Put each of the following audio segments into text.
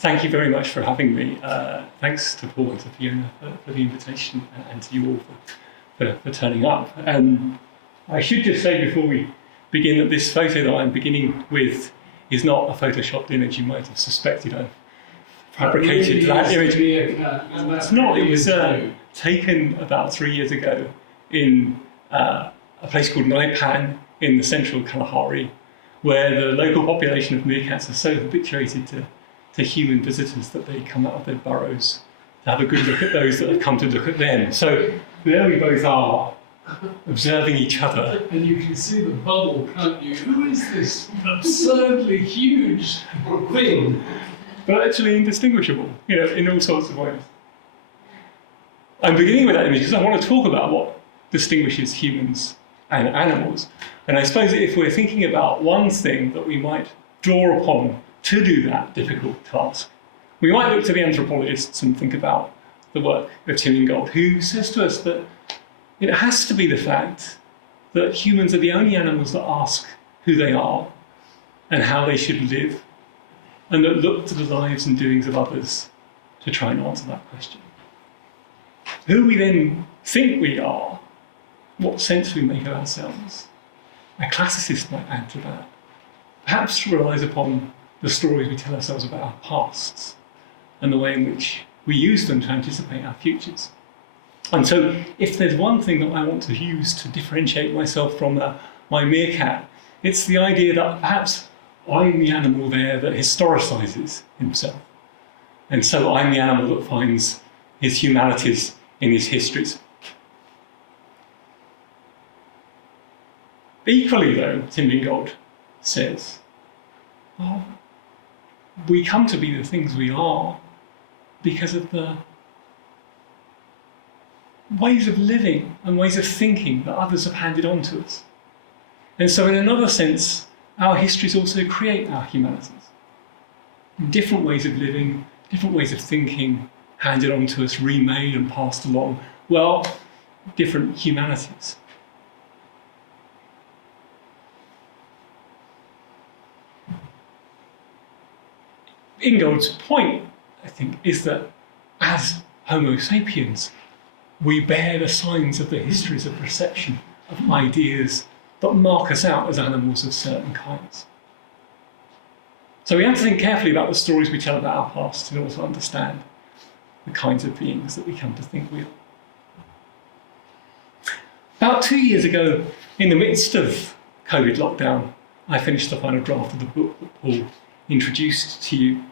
Thank you very much for having me. Thanks to Paul and to Fiona for the invitation, and to you all for turning up. I should just say before we begin that this photo that I'm beginning with is not a photoshopped image. You might have suspected I've fabricated that image. It's not. It was taken about 3 years ago in a place called Naipan in the central Kalahari, where the local population of meerkats are so habituated to human visitors that they come out of their burrows to have a good look at those that have come to look at them. So there we both are, observing each other. And you can see the bubble, can't you? Who is this absurdly huge thing? Virtually indistinguishable, in all sorts of ways. I'm beginning with that image because I want to talk about what distinguishes humans and animals. And I suppose if we're thinking about one thing that we might draw upon to do that difficult task, we might look to the anthropologists and think about the work of Tim Ingold, who says to us that it has to be the fact that humans are the only animals that ask who they are and how they should live, and that look to the lives and doings of others to try and answer that question. Who we then think we are, what sense we make of ourselves, a classicist might add to that, perhaps relies upon the stories we tell ourselves about our pasts and the way in which we use them to anticipate our futures. And so if there's one thing that I want to use to differentiate myself from my meerkat, it's the idea that perhaps I'm the animal there that historicises himself. And so I'm the animal that finds his humanities in his histories. Equally though, Tim Ingold says, we come to be the things we are because of the ways of living and ways of thinking that others have handed on to us. And so in another sense, our histories also create our humanities. Different ways of living, different ways of thinking, handed on to us, remade and passed along. Well, different humanities. Ingold's point, I think, is that as Homo sapiens, we bear the signs of the histories of perception, of ideas that mark us out as animals of certain kinds. So we have to think carefully about the stories we tell about our past in order to understand the kinds of beings that we come to think we are. About 2 years ago, in the midst of COVID lockdown, I finished the final draft of the book that Paul introduced to you.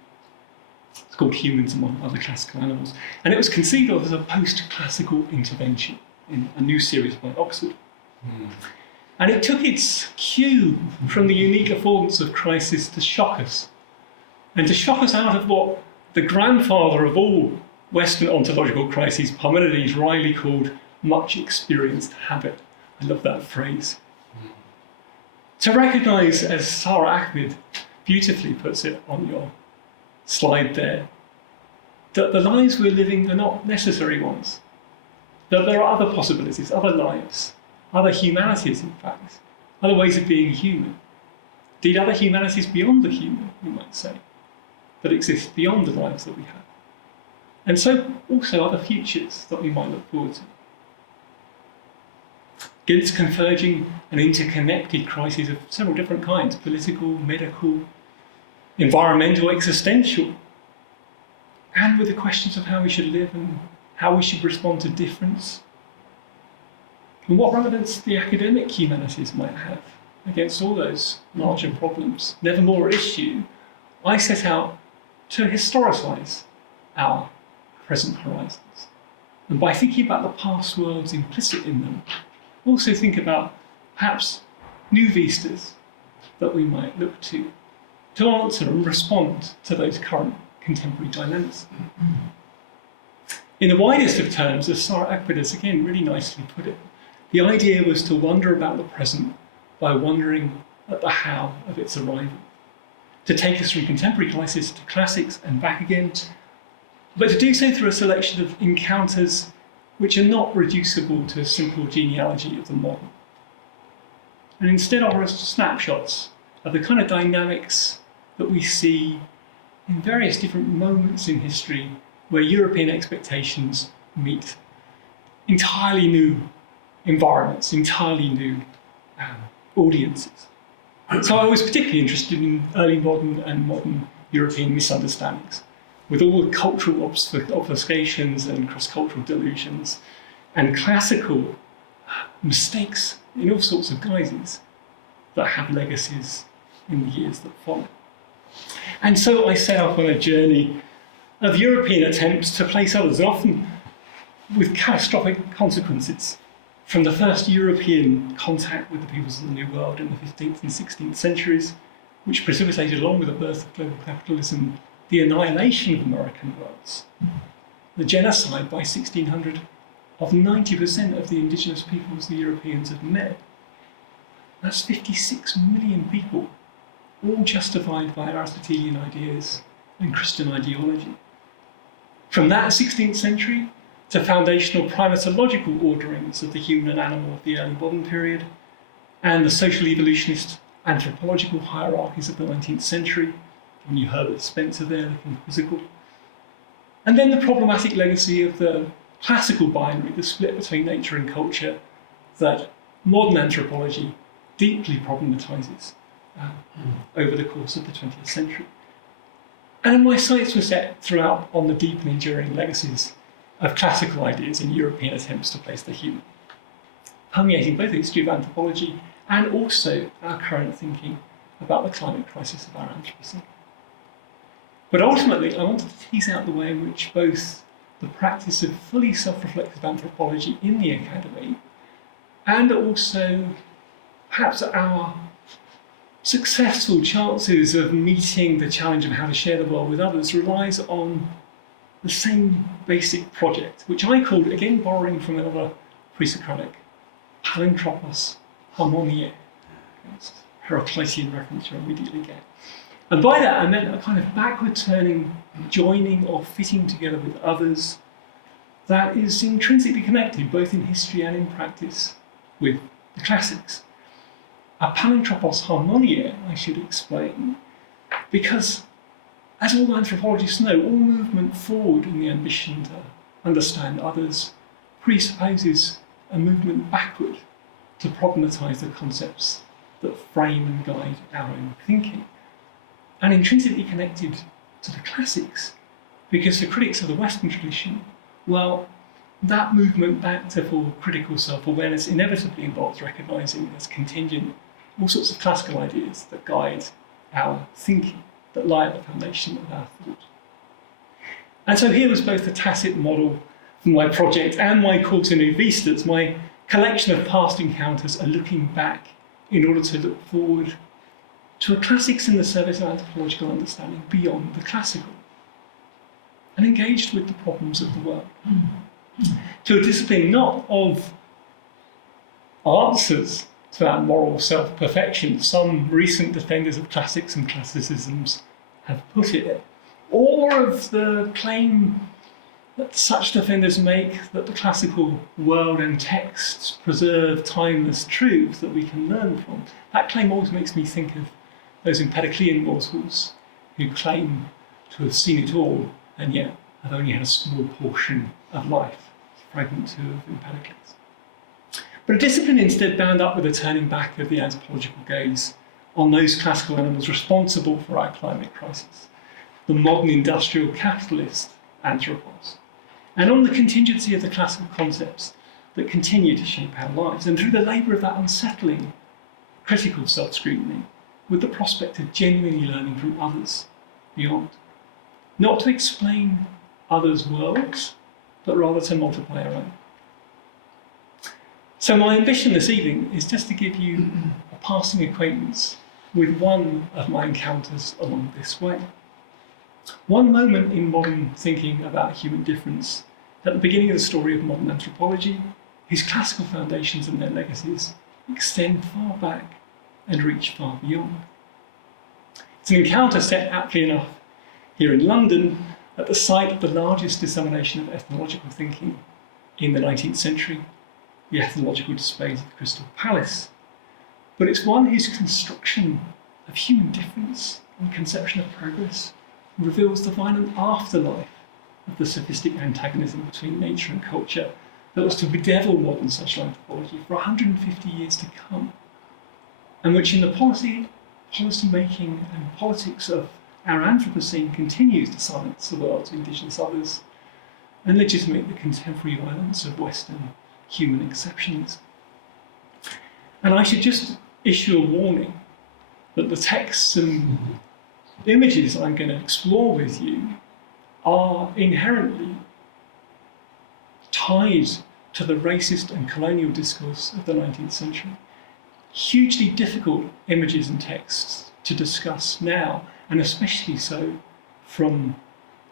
It's called Humans Among Other Classical Animals. And it was conceived of as a post-classical intervention in a new series by Oxford. And it took its cue from the unique affordance of crisis to shock us. And to shock us out of what the grandfather of all Western ontological crises, Parmenides, wryly called much experienced habit. I love that phrase. To recognise, as Sarah Ahmed beautifully puts it on your slide there, that the lives we're living are not necessary ones. That there are other possibilities, other lives, other humanities, in fact, other ways of being human. Indeed, other humanities beyond the human, we might say, that exist beyond the lives that we have. And so also other futures that we might look forward to. Against converging and interconnected crises of several different kinds, political, medical, environmental, existential, and with the questions of how we should live and how we should respond to difference, and what relevance the academic humanities might have against all those larger problems, never more at issue, I set out to historicise our present horizons. And by thinking about the past worlds implicit in them, also think about perhaps new vistas that we might look to answer and respond to those current contemporary dilemmas. In the widest of terms, as Sarah Ahmed has again really nicely put it, the idea was to wonder about the present by wondering at the how of its arrival, to take us from contemporary crisis to classics and back again, but to do so through a selection of encounters which are not reducible to a simple genealogy of the modern, and instead offer us snapshots of the kind of dynamics that we see in various different moments in history where European expectations meet entirely new environments, entirely new audiences. So I was particularly interested in early modern and modern European misunderstandings, with all the cultural obfuscations and cross-cultural delusions, and classical mistakes in all sorts of guises that have legacies in the years that follow. And so I set off on a journey of European attempts to place others, often with catastrophic consequences, from the first European contact with the peoples of the New World in the 15th and 16th centuries, which precipitated, along with the birth of global capitalism, the annihilation of American worlds, the genocide by 1600 of 90% of the indigenous peoples the Europeans had met. That's 56 million people, all justified by Aristotelian ideas and Christian ideology. From that 16th century to foundational primatological orderings of the human and animal of the early modern period, and the social evolutionist anthropological hierarchies of the 19th century, when you Herbert Spencer there looking quizzical. And then the problematic legacy of the classical binary, the split between nature and culture, that modern anthropology deeply problematizes over the course of the 20th century. And my sights were set throughout on the deep and enduring legacies of classical ideas in European attempts to place the human, permeating both the history of anthropology and also our current thinking about the climate crisis of our Anthropocene. But ultimately, I wanted to tease out the way in which both the practice of fully self-reflective anthropology in the academy and also perhaps our successful chances of meeting the challenge of how to share the world with others relies on the same basic project, which I called, again borrowing from another pre-Socratic, palinthropos harmoniae. Heraclitean reference you immediately get. And by that I meant a kind of backward-turning, joining or fitting together with others that is intrinsically connected, both in history and in practice, with the classics. A palinthropos harmoniae, I should explain, because as all anthropologists know, all movement forward in the ambition to understand others presupposes a movement backward to problematize the concepts that frame and guide our own thinking. And intrinsically connected to the classics, because for critics of the Western tradition, well, that movement back to full critical self-awareness inevitably involves recognizing as contingent all sorts of classical ideas that guide our thinking, that lie at the foundation of our thought. And so here was both the tacit model for my project and my course in Vistas, my collection of past encounters, are looking back in order to look forward to a classics in the service of anthropological understanding beyond the classical, and engaged with the problems of the world. To a discipline not of answers to our moral self-perfection, some recent defenders of classics and classicisms have put it, or of the claim that such defenders make that the classical world and texts preserve timeless truths that we can learn from. That claim always makes me think of those Empedoclean mortals who claim to have seen it all and yet have only had a small portion of life. Fragment 2 of Empedocles. But a discipline instead bound up with a turning back of the anthropological gaze on those classical animals responsible for our climate crisis, the modern industrial capitalist anthropos, and on the contingency of the classical concepts that continue to shape our lives, and through the labour of that unsettling critical self-scrutiny, with the prospect of genuinely learning from others beyond. Not to explain others' worlds, but rather to multiply our own. So my ambition this evening is just to give you a passing acquaintance with one of my encounters along this way. One moment in modern thinking about human difference at the beginning of the story of modern anthropology, whose classical foundations and their legacies extend far back and reach far beyond. It's an encounter set aptly enough here in London at the site of the largest dissemination of ethnological thinking in the 19th century, the ethnological displays of the Crystal Palace. But it's one whose construction of human difference and conception of progress reveals the violent afterlife of the sophistic antagonism between nature and culture that was to bedevil modern social anthropology for 150 years to come, and which in the policy making and politics of our Anthropocene continues to silence the world's indigenous others and legitimate the contemporary violence of Western human exceptionalism. And I should just issue a warning that the texts and images I'm going to explore with you are inherently tied to the racist and colonial discourse of the 19th century. Hugely difficult images and texts to discuss now, and especially so from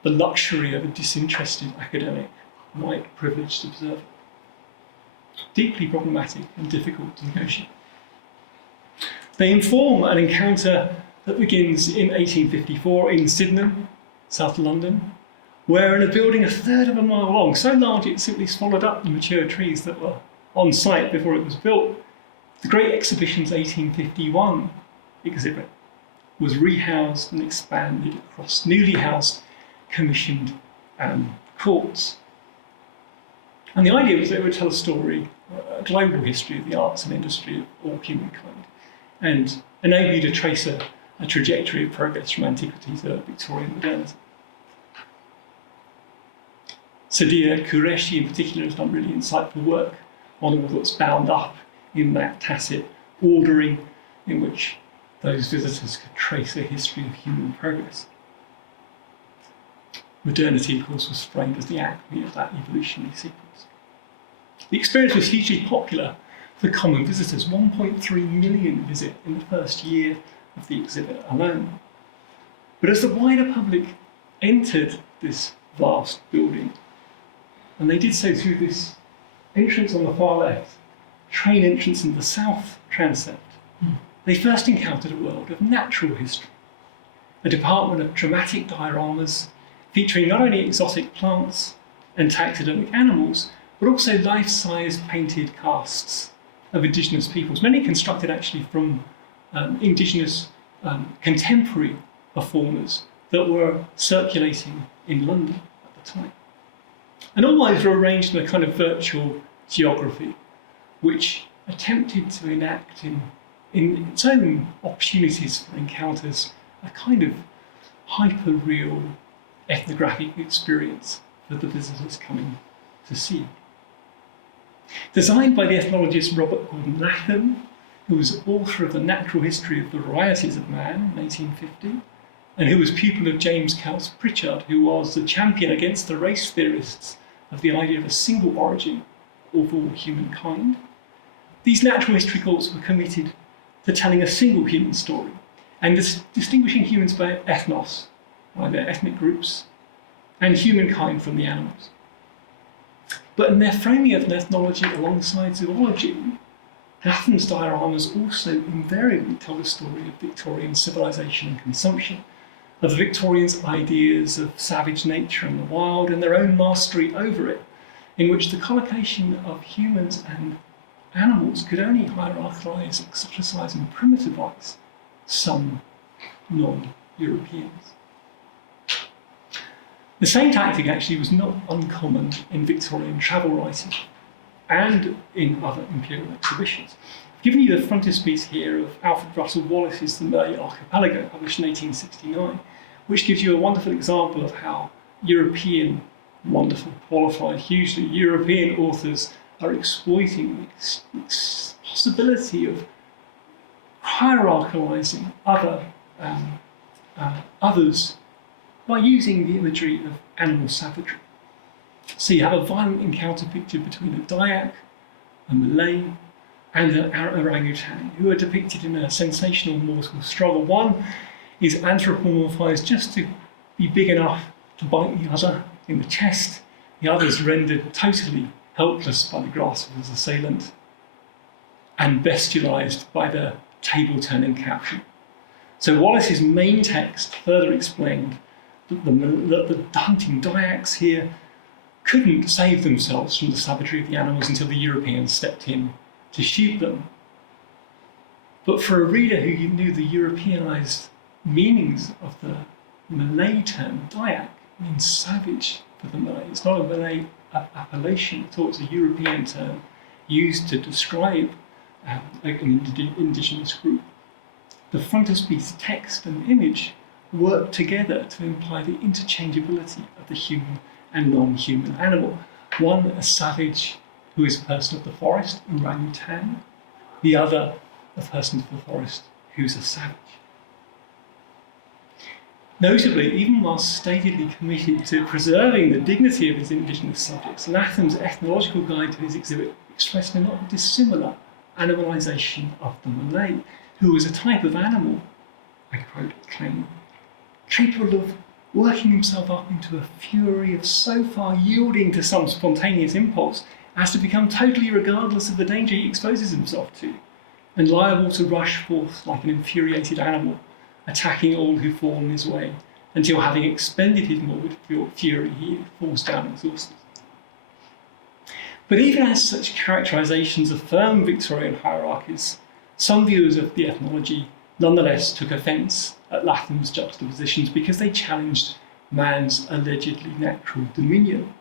the luxury of a disinterested academic, white, privileged observer. Deeply problematic and difficult to negotiate. They inform an encounter that begins in 1854 in Sydenham, South London, where in a building a third of a mile long, so large it simply swallowed up the mature trees that were on site before it was built, the Great Exhibition's 1851 exhibit was rehoused and expanded across newly housed, commissioned courts. And the idea was that it would tell a story, a global history of the arts and industry of all humankind, and enable you to trace a trajectory of progress from antiquity to Victorian modernity. Sadia Qureshi in particular has done really insightful work on all that's bound up in that tacit ordering in which those visitors could trace a history of human progress. Modernity, of course, was framed as the acme of that evolutionary sequence. The experience was hugely popular for common visitors. 1.3 million visit in the first year of the exhibit alone. But as the wider public entered this vast building, and they did so through this entrance on the far left, train entrance in the south transept, they first encountered a world of natural history, a department of dramatic dioramas featuring not only exotic plants and taxidermic animals, but also life-size painted casts of indigenous peoples, many constructed actually from indigenous contemporary performers that were circulating in London at the time. And all those were arranged in a kind of virtual geography, which attempted to enact in its own opportunities for encounters a kind of hyper-real ethnographic experience for the visitors coming to see. Designed by the ethnologist Robert Gordon Latham, who was author of The Natural History of the Varieties of Man in 1850, and who was pupil of James Coutts Pritchard, who was the champion against the race theorists of the idea of a single origin of all humankind. These natural history courts were committed to telling a single human story and distinguishing humans by ethnos, by their ethnic groups, and humankind from the animals. But in their framing of ethnology alongside zoology, Latham's dioramas also invariably tell the story of Victorian civilization and consumption, of the Victorians' ideas of savage nature and the wild and their own mastery over it, in which the collocation of humans and animals could only hierarchise, exoticise and primitivise some non-Europeans. The same tactic actually was not uncommon in Victorian travel writing and in other imperial exhibitions. I've given you the frontispiece here of Alfred Russel Wallace's The Malay Archipelago, published in 1869, which gives you a wonderful example of how European, wonderful, qualified, hugely European authors are exploiting the possibility of hierarchalising others by using the imagery of animal savagery. So you have a violent encounter picture between a Dayak, a Malay, and an orangutan, who are depicted in a sensational mortal struggle. One is anthropomorphised just to be big enough to bite the other in the chest. The other is rendered totally helpless by the grasp of his assailant and bestialised by the table-turning caption. So Wallace's main text further explained that the hunting Dyaks here couldn't save themselves from the savagery of the animals until the Europeans stepped in to shoot them. But for a reader who knew the Europeanised meanings of the Malay term, Dayak, means savage for the Malay. It's not a Malay appellation at all, it's a European term used to describe an indigenous group. The frontispiece text and image work together to imply the interchangeability of the human and non-human animal. One, a savage who is a person of the forest, orangutan. The other, a person of the forest who's a savage. Notably, even while statedly committed to preserving the dignity of his indigenous subjects, Latham's ethnological guide to his exhibit expressed a not dissimilar animalisation of the Malay, who was a type of animal, I quote Clements, capable of working himself up into a fury of so far yielding to some spontaneous impulse as to become totally regardless of the danger he exposes himself to, and liable to rush forth like an infuriated animal, attacking all who fall in his way, until having expended his morbid fury, he falls down exhausted. But even as such characterizations affirm Victorian hierarchies, some viewers of the ethnology nonetheless took offence at Latham's juxtapositions because they challenged man's allegedly natural dominion.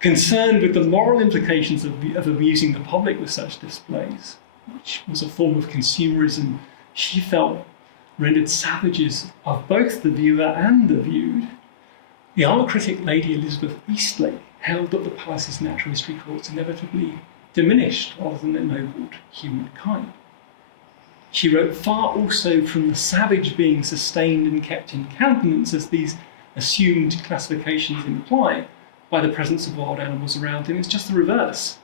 Concerned with the moral implications of amusing the public with such displays, which was a form of consumerism she felt rendered savages of both the viewer and the viewed, the art critic Lady Elizabeth Eastlake held that the palace's natural history courts inevitably diminished rather than ennobled humankind. She wrote, far also from the savage being sustained and kept in countenance, as these assumed classifications imply, by the presence of wild animals around him, it's just the reverse.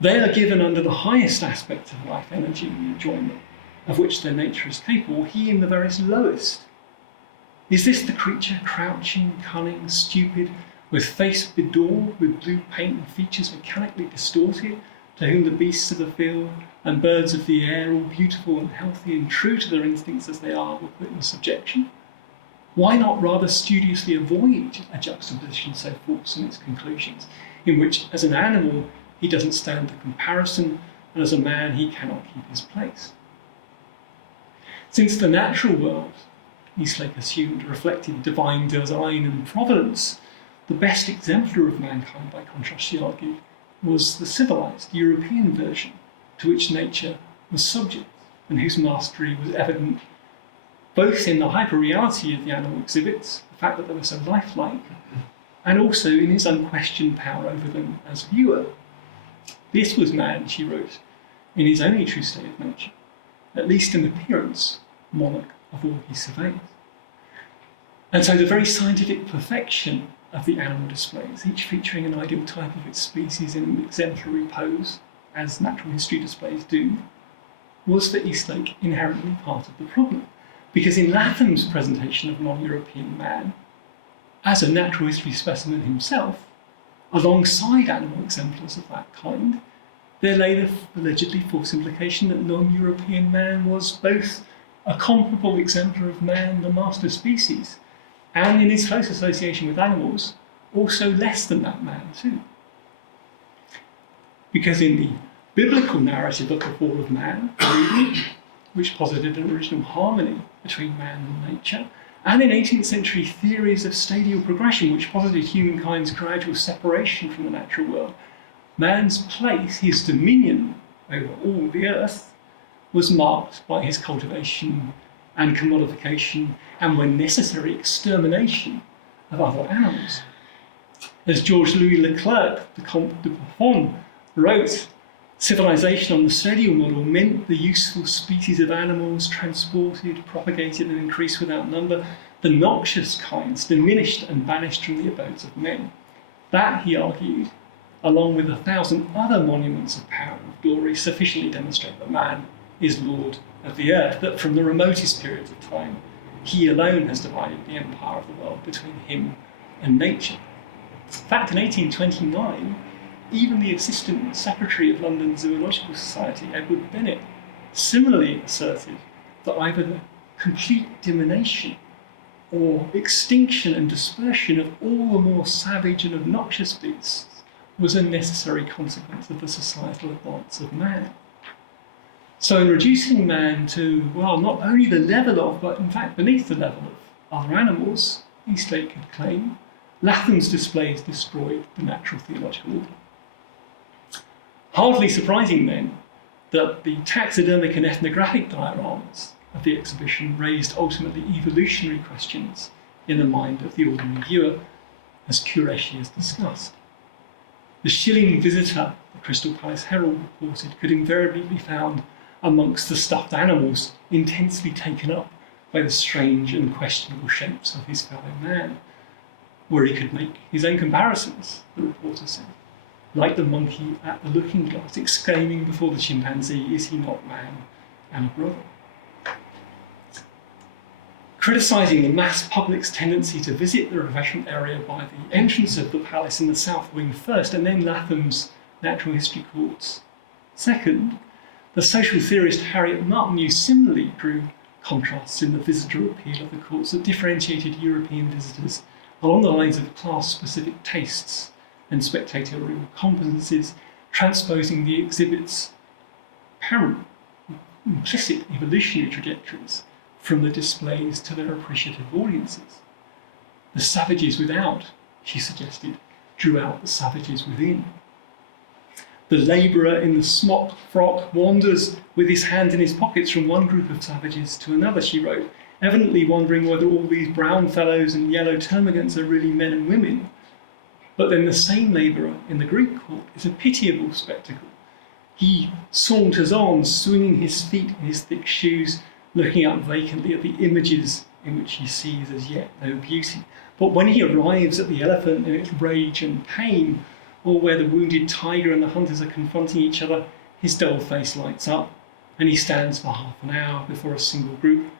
They are given under the highest aspect of life, energy and enjoyment, of which their nature is capable, he in the very lowest. Is this the creature crouching, cunning, stupid, with face bedaubed with blue paint and features mechanically distorted, to whom the beasts of the field and birds of the air, all beautiful and healthy and true to their instincts as they are, were put in subjection? Why not rather studiously avoid a juxtaposition so false in its conclusions, in which, as an animal, he doesn't stand the comparison, and as a man, he cannot keep his place? Since the natural world, Eastlake assumed, reflected divine design and providence, the best exemplar of mankind, by contrast, she argued, was the civilised European version, to which nature was subject, and whose mastery was evident both in the hyper-reality of the animal exhibits, the fact that they were so lifelike, and also in his unquestioned power over them as viewer. This was man, she wrote, in his only true state of nature, at least in appearance, monarch of all he surveys. And so the very scientific perfection of the animal displays, each featuring an ideal type of its species in an exemplary pose, as natural history displays do, was for Eastlake inherently part of the problem. Because in Latham's presentation of non-European man, as a natural history specimen himself, alongside animal exemplars of that kind, there lay the allegedly false implication that non-European man was both a comparable exemplar of man, the master species, and in his close association with animals, also less than that man too. Because in the biblical narrative of the fall of man, which posited an original harmony between man and nature, and in 18th century theories of stadial progression, which posited humankind's gradual separation from the natural world, man's place, his dominion over all the earth, was marked by his cultivation and commodification, and when necessary, extermination of other animals. As Georges Louis Leclerc, the Comte de Buffon, wrote, civilization on the stadial model meant the useful species of animals transported, propagated, and increased without number, the noxious kinds diminished and banished from the abodes of men. That, he argued, along with 1,000 other monuments of power and glory, sufficiently demonstrate that man is lord of the earth, that from the remotest periods of time, he alone has divided the empire of the world between him and nature. In fact, in 1829, even the Assistant Secretary of London Zoological Society, Edward Bennett, similarly asserted that either the complete diminution or extinction and dispersion of all the more savage and obnoxious beasts was a necessary consequence of the societal advance of man. So in reducing man to, well, not only the level of, but in fact beneath the level of other animals, Eastlake could claim, Latham's displays destroyed the natural theological order. Hardly surprising then that the taxidermic and ethnographic dioramas of the exhibition raised ultimately evolutionary questions in the mind of the ordinary viewer, as Qureshi has discussed. The shilling visitor, the Crystal Palace Herald reported, could invariably be found amongst the stuffed animals intensely taken up by the strange and questionable shapes of his fellow man, where he could make his own comparisons, the reporter said, like the monkey at the looking glass, exclaiming before the chimpanzee, "Is he not man and a brother?" Criticising the mass public's tendency to visit the refreshment area by the entrance of the palace in the south wing first, and then Latham's natural history courts second, the social theorist Harriet Martineau similarly drew contrasts in the visitor appeal of the courts that differentiated European visitors along the lines of class-specific tastes and spectatorial competencies, transposing the exhibit's apparent implicit evolutionary trajectories from the displays to their appreciative audiences. The savages without, she suggested, drew out the savages within. The labourer in the smock frock wanders with his hands in his pockets from one group of savages to another, she wrote, evidently wondering whether all these brown fellows and yellow termagants are really men and women. But then the same labourer in the Greek court is a pitiable spectacle. He saunters on, swinging his feet in his thick shoes, looking up vacantly at the images in which he sees as yet no beauty. But when he arrives at the elephant in its rage and pain, or where the wounded tiger and the hunters are confronting each other, his dull face lights up, and he stands for half an hour before a single group.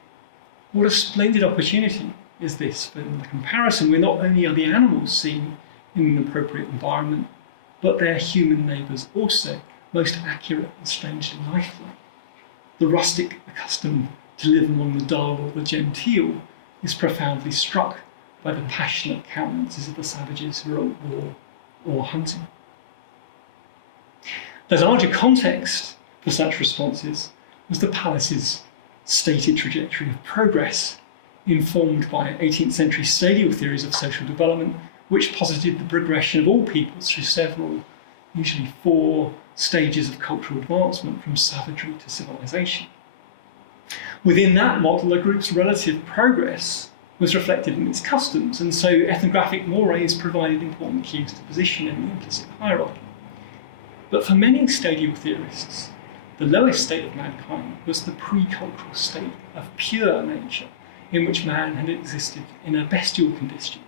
What a splendid opportunity is this for the comparison where not only are the animals seen in an appropriate environment, but their human neighbours also, most accurate and strangely lifelike. The rustic accustomed to live among the dull or the genteel is profoundly struck by the passionate countenances of the savages who are at war or hunting. The larger context for such responses was the palace's stated trajectory of progress, informed by 18th century stadial theories of social development, which posited the progression of all peoples through several, usually 4 stages of cultural advancement from savagery to civilization. Within that model, a group's relative progress was reflected in its customs, and so ethnographic mores provided important cues to position in the implicit hierarchy. But for many stadial theorists, the lowest state of mankind was the pre-cultural state of pure nature, in which man had existed in a bestial condition,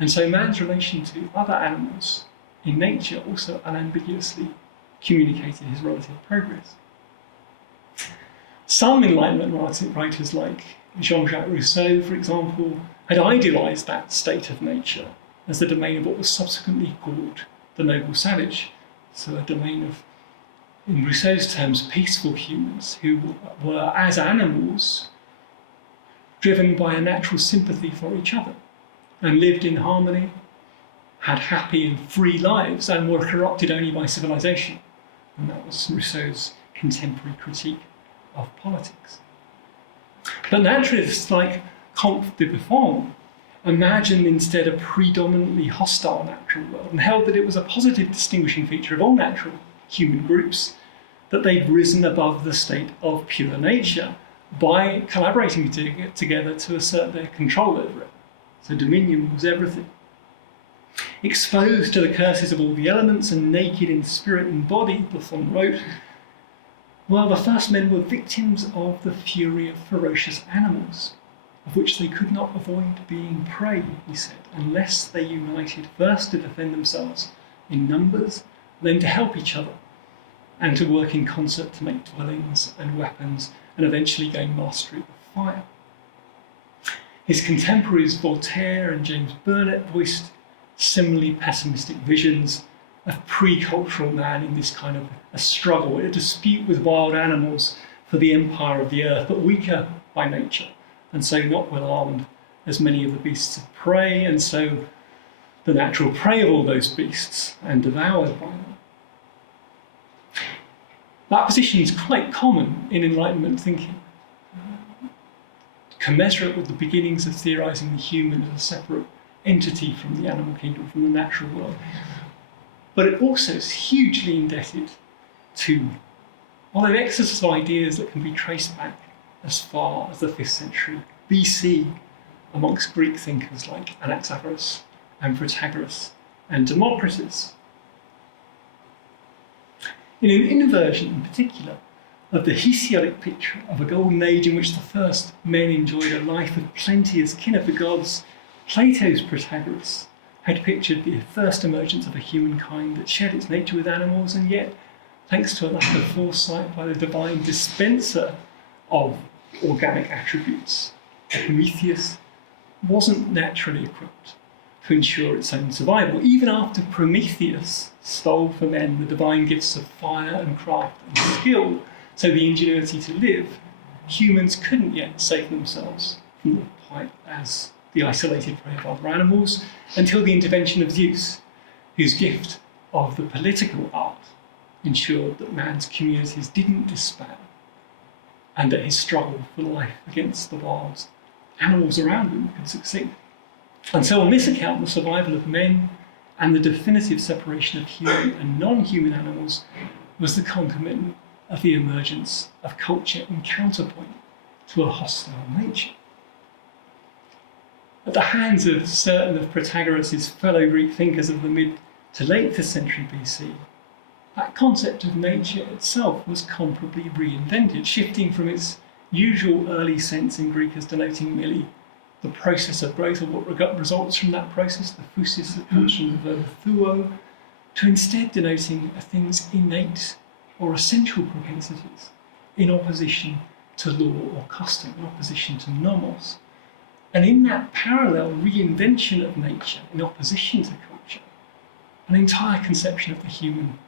and so man's relation to other animals in nature also unambiguously communicated his relative progress. Some Enlightenment writers like Jean-Jacques Rousseau, for example, had idealised that state of nature as the domain of what was subsequently called the noble savage, so a domain of, in Rousseau's terms, peaceful humans who were, as animals, driven by a natural sympathy for each other and lived in harmony, had happy and free lives, and were corrupted only by civilization. And that was Rousseau's contemporary critique of politics. But naturalists like Comte de Buffon imagined instead a predominantly hostile natural world and held that it was a positive distinguishing feature of all natural human groups that they'd risen above the state of pure nature by collaborating together to assert their control over it. So dominion was everything. Exposed to the curses of all the elements and naked in spirit and body, Buffon wrote, while the first men were victims of the fury of ferocious animals, of which they could not avoid being prey, he said, unless they united first to defend themselves in numbers, then to help each other, and to work in concert to make dwellings and weapons, and eventually gain mastery of fire. His contemporaries Voltaire and James Burnet voiced similarly pessimistic visions of pre-cultural man in this kind of a struggle, a dispute with wild animals for the empire of the earth, but weaker by nature, and so not well armed as many of the beasts of prey, and so the natural prey of all those beasts, and devoured by them. That position is quite common in Enlightenment thinking, commensurate with the beginnings of theorising the human as a separate entity from the animal kingdom, from the natural world. But it also is hugely indebted to an exercise of ideas that can be traced back as far as the 5th century BC amongst Greek thinkers like Anaxagoras and Protagoras and Democritus. In an inversion in particular of the Hesiodic picture of a golden age in which the first men enjoyed a life of plenty as kin of the gods, Plato's Protagoras had pictured the first emergence of a humankind that shared its nature with animals, and yet, thanks to a lack of foresight by the divine dispenser of organic attributes, Prometheus wasn't naturally equipped to ensure its own survival. Even after Prometheus stole from men the divine gifts of fire and craft and skill, so the ingenuity to live, humans couldn't yet save themselves from the plight as the isolated prey of other animals until the intervention of Zeus, whose gift of the political art ensured that man's communities didn't despair and that his struggle for life against the wild animals around him could succeed. And so on this account, the survival of men and the definitive separation of human and non-human animals was the concomitant of the emergence of culture in counterpoint to a hostile nature. At the hands of certain of Protagoras' fellow Greek thinkers of the mid to late 5th century BC, that concept of nature itself was comparably reinvented, shifting from its usual early sense in Greek as denoting merely the process of growth or what results from that process, the physis that comes from the verb thuo, to instead denoting a thing's innate or essential propensities in opposition to law or custom, in opposition to nomos. And in that parallel reinvention of nature in opposition to culture, an entire conception of the human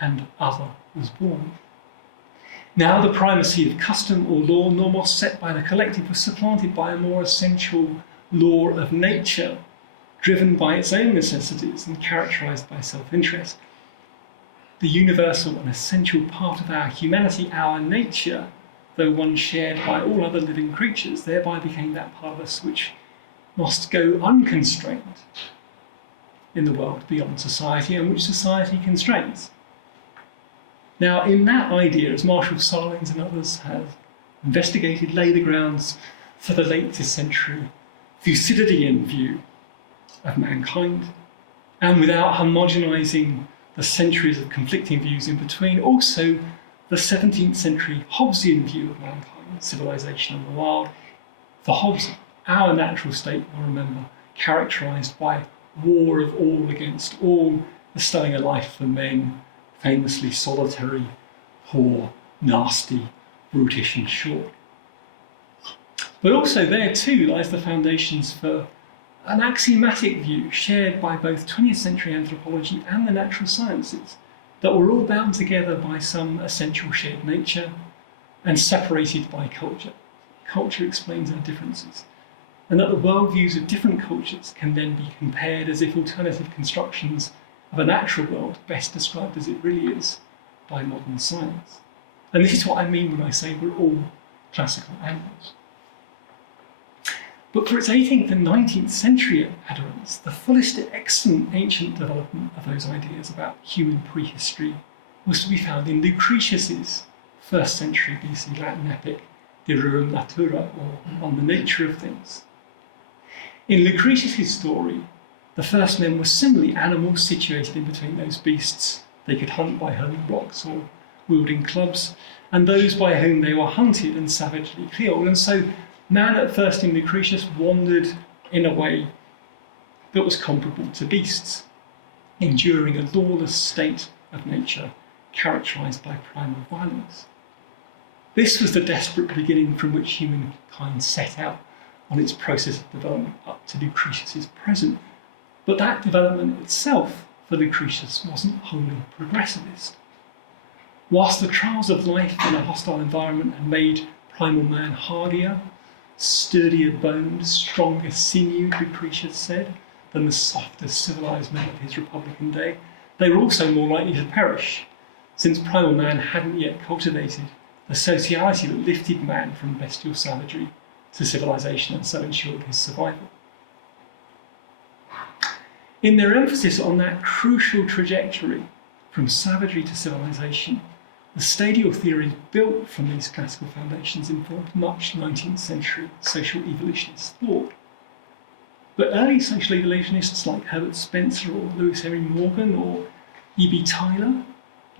and other was born. Now the primacy of custom or law, nomos, set by the collective, was supplanted by a more essential law of nature, driven by its own necessities and characterised by self-interest. The universal and essential part of our humanity, our nature, though one shared by all other living creatures, thereby became that part of us which must go unconstrained in the world beyond society, and which society constrains. Now, in that idea, as Marshall Sahlins and others have investigated, lay the grounds for the late 5th century Thucydidean view of mankind, and without homogenising the centuries of conflicting views in between, also the 17th century Hobbesian view of mankind, civilization and the wild. For Hobbes, our natural state, we'll remember, characterised by war of all against all, bestowing a life for men, famously solitary, poor, nasty, brutish and short. But also there too lies the foundations for an axiomatic view shared by both 20th century anthropology and the natural sciences, that we're all bound together by some essential shared nature and separated by culture. Culture explains our differences, and that the worldviews of different cultures can then be compared as if alternative constructions of a natural world, best described as it really is by modern science. And this is what I mean when I say we're all classical animals. But for its 18th and 19th century adherents, the fullest excellent ancient development of those ideas about human prehistory was to be found in Lucretius's 1st century BC Latin epic, De Rerum Natura, or On the Nature of Things. In Lucretius's story, the first men were similarly animals situated in between those beasts they could hunt by hurling rocks or wielding clubs, and those by whom they were hunted and savagely killed. And so man at first in Lucretius wandered in a way that was comparable to beasts, enduring a lawless state of nature characterised by primal violence. This was the desperate beginning from which humankind set out on its process of development up to Lucretius's present. But that development itself for Lucretius wasn't wholly progressivist. Whilst the trials of life in a hostile environment had made primal man hardier, sturdier boned, stronger sinewed, Lucretius said, than the softer civilised men of his Republican day, they were also more likely to perish, since primal man hadn't yet cultivated the sociality that lifted man from bestial savagery to civilization and so ensured his survival. In their emphasis on that crucial trajectory from savagery to civilization, the stadial theories built from these classical foundations informed much 19th century social evolutionist thought. But early social evolutionists like Herbert Spencer or Lewis Henry Morgan or E.B. Tylor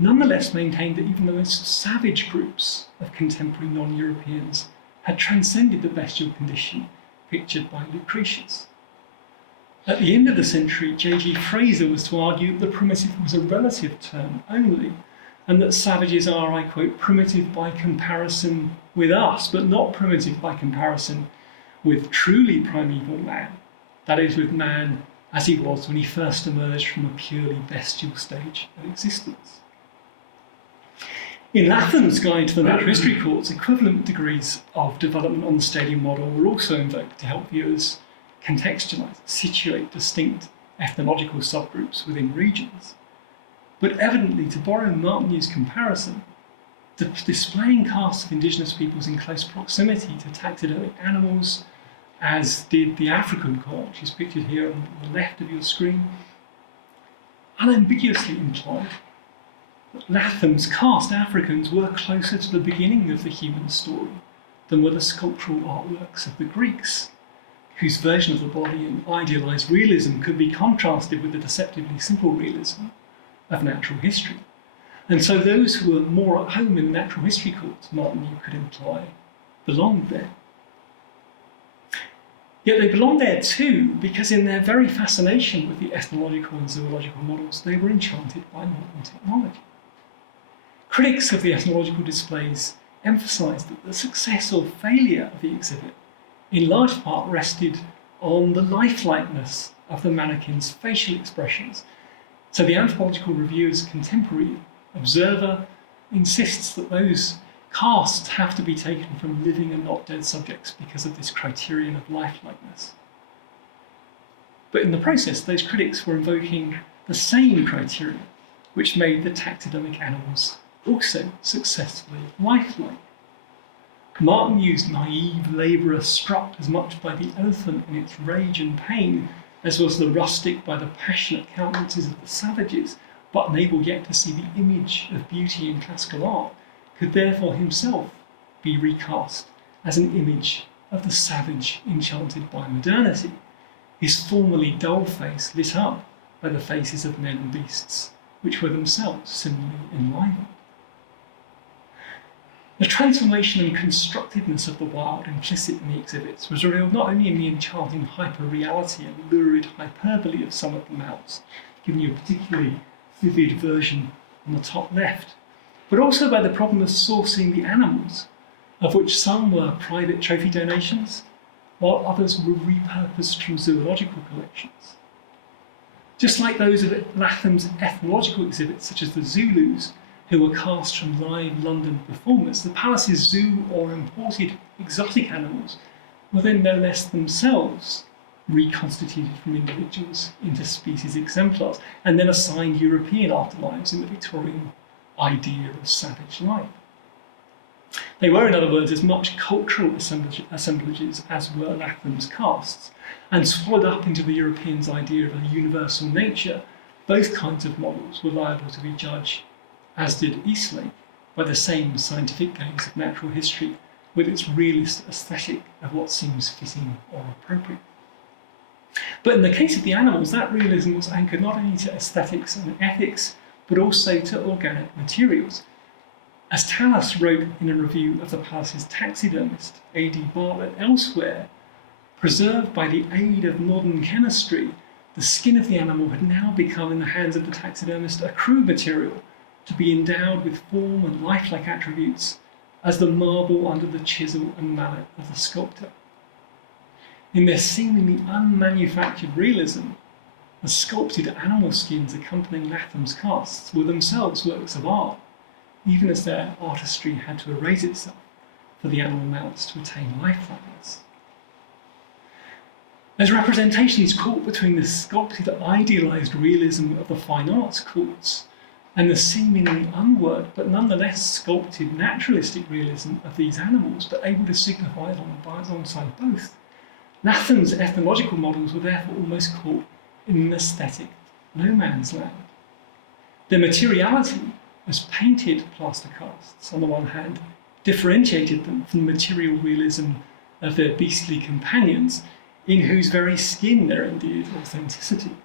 nonetheless maintained that even the most savage groups of contemporary non-Europeans had transcended the bestial condition pictured by Lucretius. At the end of the century, J.G. Fraser was to argue that the primitive was a relative term only, and that savages are, I quote, primitive by comparison with us, but not primitive by comparison with truly primeval man, that is, with man as he was when he first emerged from a purely bestial stage of existence. In Latham's Guide to the Natural History Course, equivalent degrees of development on the stadium model were also invoked to help viewers contextualise, situate distinct ethnological subgroups within regions. But evidently, to borrow Martin's comparison, displaying casts of indigenous peoples in close proximity to taxidermic animals, as did the African court, which is pictured here on the left of your screen, unambiguously implied that Latham's cast Africans were closer to the beginning of the human story than were the sculptural artworks of the Greeks, whose version of the body and idealised realism could be contrasted with the deceptively simple realism of natural history. And so those who were more at home in the natural history courts, Martin could imply, belonged there. Yet they belonged there too because in their very fascination with the ethnological and zoological models, they were enchanted by modern technology. Critics of the ethnological displays emphasised that the success or failure of the exhibit in large part rested on the lifelikeness of the mannequin's facial expressions. So the anthropological reviewer's contemporary observer insists that those casts have to be taken from living and not dead subjects because of this criterion of lifelikeness. But in the process, those critics were invoking the same criteria which made the taxidermic animals also successfully lifelike. Martin used naive labourer struck as much by the elephant in its rage and pain as was the rustic by the passionate countenances of the savages, but unable yet to see the image of beauty in classical art, could therefore himself be recast as an image of the savage enchanted by modernity, his formerly dull face lit up by the faces of men and beasts, which were themselves similarly enlivened. The transformation and constructiveness of the wild implicit in the exhibits was revealed not only in the enchanting hyper-reality and lurid hyperbole of some of the mounts, giving you a particularly vivid version on the top left, but also by the problem of sourcing the animals, of which some were private trophy donations, while others were repurposed from zoological collections. Just like those of Latham's ethnological exhibits, such as the Zulus, who were cast from live London performers, the palace's zoo or imported exotic animals were then no less themselves reconstituted from individuals into species exemplars, and then assigned European afterlives in the Victorian idea of savage life. They were, in other words, as much cultural assemblages as were Latham's casts, and swallowed up into the Europeans' idea of a universal nature. Both kinds of models were liable to be judged, as did Eastlake, by the same scientific gaze of natural history with its realist aesthetic of what seems fitting or appropriate. But in the case of the animals, that realism was anchored not only to aesthetics and ethics, but also to organic materials. As Tallis wrote in a review of the palace's taxidermist, A.D. Bartlett, elsewhere, preserved by the aid of modern chemistry, the skin of the animal had now become, in the hands of the taxidermist, a crude material to be endowed with form and lifelike attributes as the marble under the chisel and mallet of the sculptor. In their seemingly unmanufactured realism, the sculpted animal skins accompanying Latham's casts were themselves works of art, even as their artistry had to erase itself for the animal mounts to attain lifelikeness. As representations caught between the sculpted, idealised realism of the fine arts courts and the seemingly unworked but nonetheless sculpted naturalistic realism of these animals, but able to signify alongside both. Latham's ethnological models were therefore almost caught in an aesthetic no man's land. Their materiality as painted plaster casts, on the one hand, differentiated them from the material realism of their beastly companions, in whose very skin there endeared authenticity.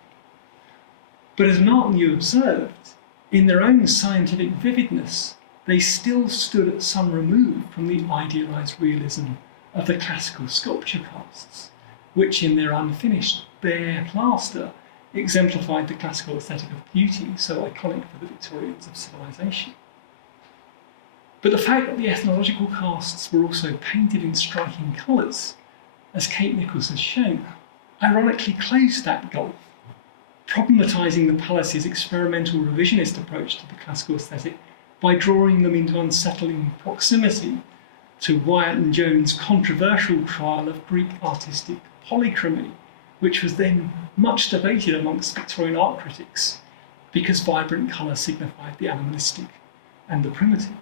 But as Martin observed, in their own scientific vividness, they still stood at some remove from the idealised realism of the classical sculpture casts, which in their unfinished bare plaster exemplified the classical aesthetic of beauty so iconic for the Victorians of civilization. But the fact that the ethnological casts were also painted in striking colours, as Kate Nichols has shown, ironically closed that gulf, problematising the Palace's experimental revisionist approach to the classical aesthetic by drawing them into unsettling proximity to Wyatt and Jones' controversial trial of Greek artistic polychromy, which was then much debated amongst Victorian art critics because vibrant colour signified the animalistic and the primitive.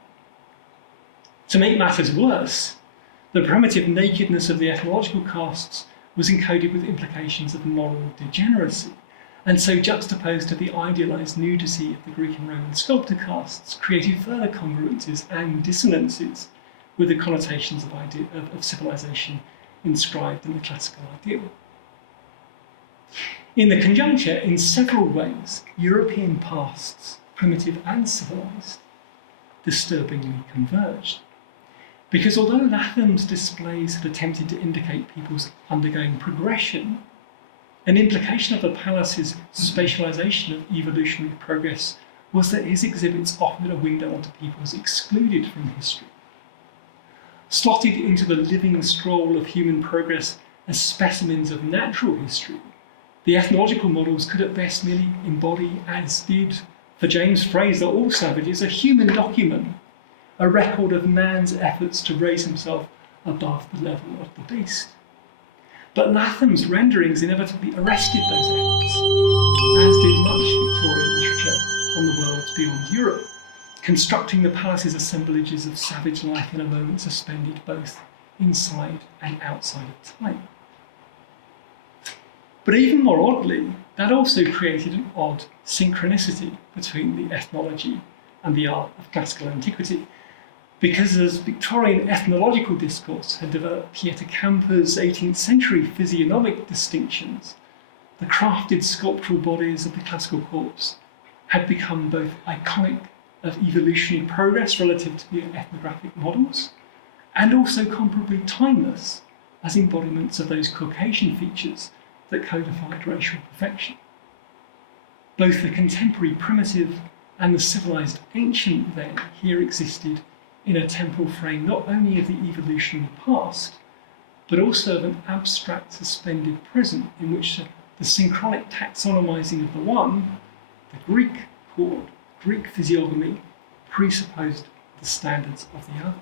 To make matters worse, the primitive nakedness of the ethnological casts was encoded with implications of moral degeneracy, and so juxtaposed to the idealised nudity of the Greek and Roman sculptor casts created further congruences and dissonances with the connotations of civilization inscribed in the classical ideal. In the conjuncture, in several ways, European pasts, primitive and civilised, disturbingly converged. Because although Latham's displays had attempted to indicate people's undergoing progression, an implication of the Palace's spatialisation of evolutionary progress was that his exhibits offered a window onto peoples excluded from history. Slotted into the living scroll of human progress as specimens of natural history, the ethnological models could at best merely embody, as did, for James Fraser, all savages, a human document, a record of man's efforts to raise himself above the level of the beast. But Latham's renderings inevitably arrested those efforts, as did much Victorian literature on the worlds beyond Europe, constructing the Palace's assemblages of savage life in a moment suspended both inside and outside of time. But even more oddly, that also created an odd synchronicity between the ethnology and the art of classical antiquity, because as Victorian ethnological discourse had developed Pieter Camper's 18th century physiognomic distinctions, the crafted sculptural bodies of the classical corpse had become both iconic of evolutionary progress relative to the ethnographic models, and also comparably timeless as embodiments of those Caucasian features that codified racial perfection. Both the contemporary primitive and the civilised ancient then here existed in a temporal frame not only of the evolutionary past, but also of an abstract suspended present in which the synchronic taxonomizing of the one, the Greek chord, Greek physiognomy, presupposed the standards of the other.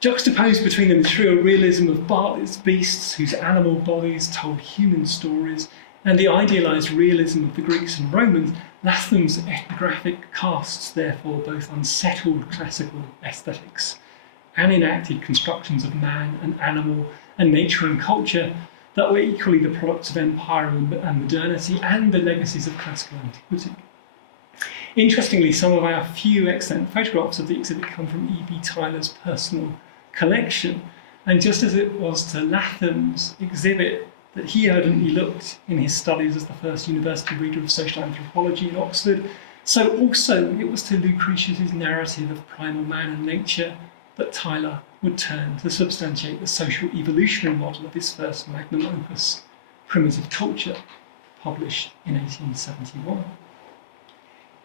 Juxtaposed between the material realism of Bartlett's beasts, whose animal bodies told human stories, and the idealised realism of the Greeks and Romans, Latham's ethnographic casts therefore both unsettled classical aesthetics and enacted constructions of man and animal and nature and culture that were equally the products of empire and modernity and the legacies of classical antiquity. Interestingly, some of our few excellent photographs of the exhibit come from E.B. Tyler's personal collection, and just as it was to Latham's exhibit that he ardently looked in his studies as the first university reader of social anthropology in Oxford, so also it was to Lucretius's narrative of primal man and nature that Tyler would turn to substantiate the social evolutionary model of his first magnum opus, Primitive Culture, published in 1871. In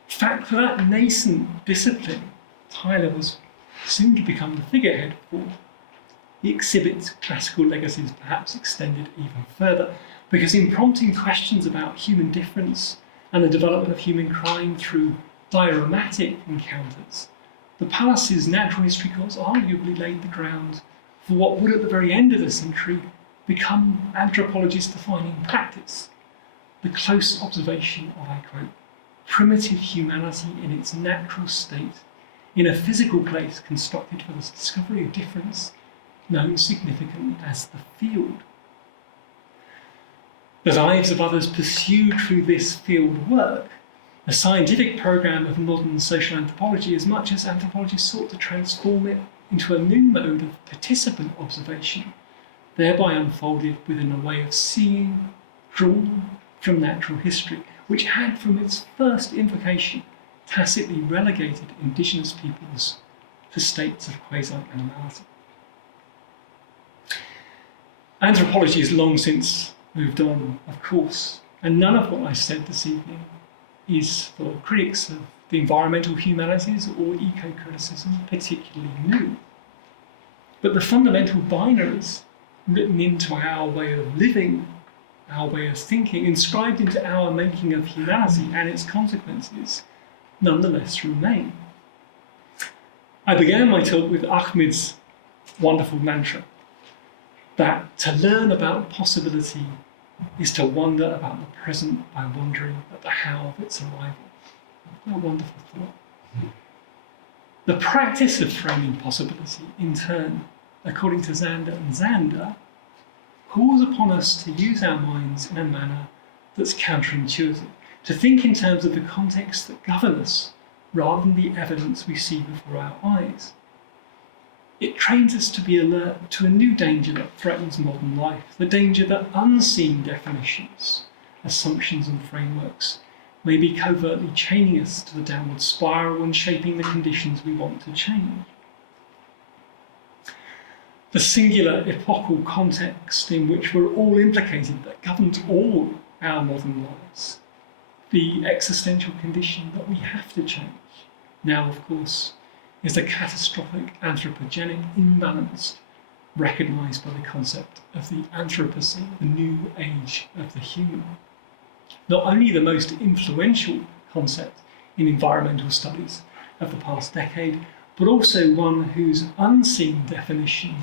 fact, for that nascent discipline, Tyler was soon to become the figurehead for. The exhibit's classical legacies perhaps extended even further, because in prompting questions about human difference and the development of human crime through dioramatic encounters, the Palace's natural history course arguably laid the ground for what would at the very end of the century become anthropology's defining practice, the close observation of, I quote, primitive humanity in its natural state, in a physical place constructed for the discovery of difference, known significantly as the field. The lives of others pursued through this field work, a scientific program of modern social anthropology, as much as anthropologists sought to transform it into a new mode of participant observation, thereby unfolded within a way of seeing drawn from natural history, which had from its first invocation tacitly relegated indigenous peoples to states of quasi-animality. Anthropology has long since moved on, of course, and none of what I said this evening is for critics of the environmental humanities or eco-criticism particularly new. But the fundamental binaries written into our way of living, our way of thinking, inscribed into our making of humanity and its consequences, nonetheless remain. I began my talk with Ahmed's wonderful mantra that to learn about possibility is to wonder about the present by wondering at the how of its arrival. What a wonderful thought. The practice of framing possibility, in turn, according to Zander and Zander, calls upon us to use our minds in a manner that's counterintuitive, to think in terms of the context that govern us rather than the evidence we see before our eyes. It trains us to be alert to a new danger that threatens modern life, the danger that unseen definitions, assumptions and frameworks may be covertly chaining us to the downward spiral and shaping the conditions we want to change. The singular epochal context in which we're all implicated that governs all our modern lives, the existential condition that we have to change, now of course, is a catastrophic anthropogenic imbalance recognised by the concept of the Anthropocene, the new age of the human. Not only the most influential concept in environmental studies of the past decade, but also one whose unseen definition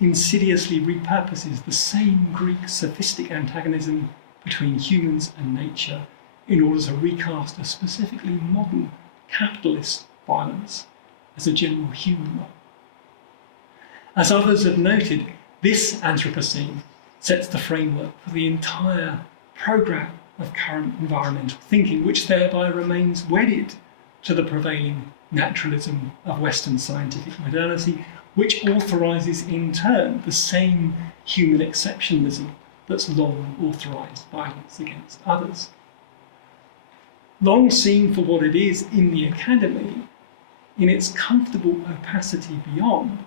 insidiously repurposes the same Greek sophistic antagonism between humans and nature in order to recast a specifically modern capitalist violence as a general human one. As others have noted, this Anthropocene sets the framework for the entire programme of current environmental thinking, which thereby remains wedded to the prevailing naturalism of Western scientific modernity, which authorises in turn the same human exceptionalism that's long authorised violence against others. Long seen for what it is in the academy, in its comfortable opacity beyond,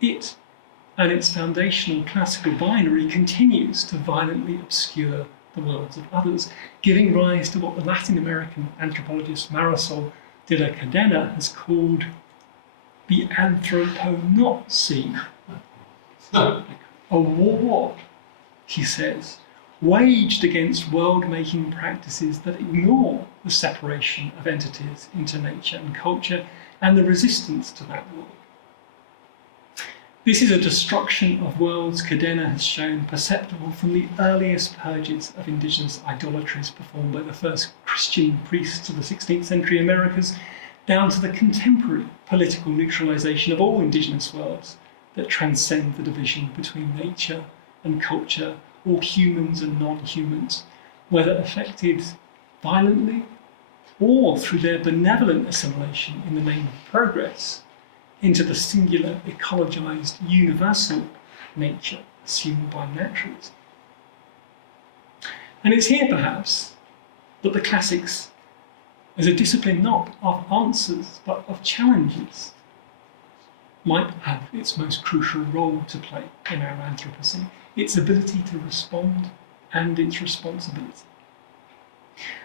it and its foundational classical binary continues to violently obscure the worlds of others, giving rise to what the Latin American anthropologist Marisol de la Cadena has called the anthroponocene. A war, he says, waged against world-making practices that ignore the separation of entities into nature and culture and the resistance to that war. This is a destruction of worlds Cadena has shown perceptible from the earliest purges of indigenous idolatries performed by the first Christian priests of the 16th century Americas, down to the contemporary political neutralisation of all indigenous worlds that transcend the division between nature and culture, or humans and non-humans, whether affected violently or through their benevolent assimilation in the name of progress into the singular, ecologized, universal nature assumed by naturalism. And it's here, perhaps, that the classics, as a discipline not of answers but of challenges, might have its most crucial role to play in our Anthropocene, its ability to respond and its responsibility.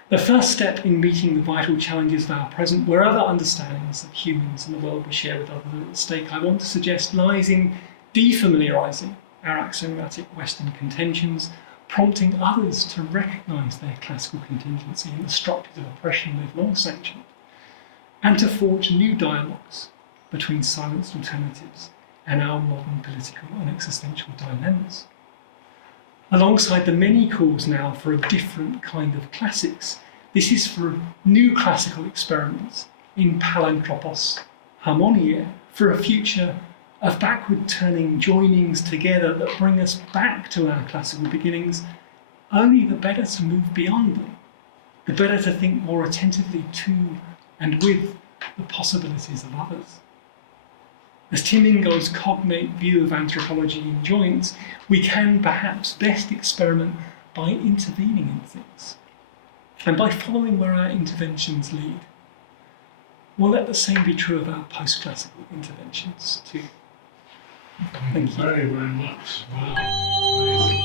The first step in meeting the vital challenges of our present, where other understandings of humans and the world we share with others are at stake, I want to suggest lies in defamiliarising our axiomatic Western contentions, prompting others to recognise their classical contingency in the structures of oppression they've long sanctioned, and to forge new dialogues between silenced alternatives and our modern political and existential dilemmas. Alongside the many calls now for a different kind of classics, This is for new classical experiments in palanthropos harmoniae, for a future of backward turning joinings together that bring us back to our classical beginnings, only the better to move beyond them, the better to think more attentively to and with the possibilities of others. As Tim Ingold's cognate view of anthropology in joints, we can perhaps best experiment by intervening in things and by following where our interventions lead. Well, let the same be true of our post-classical interventions too. Thank you. Very, very much. Wow. Amazing.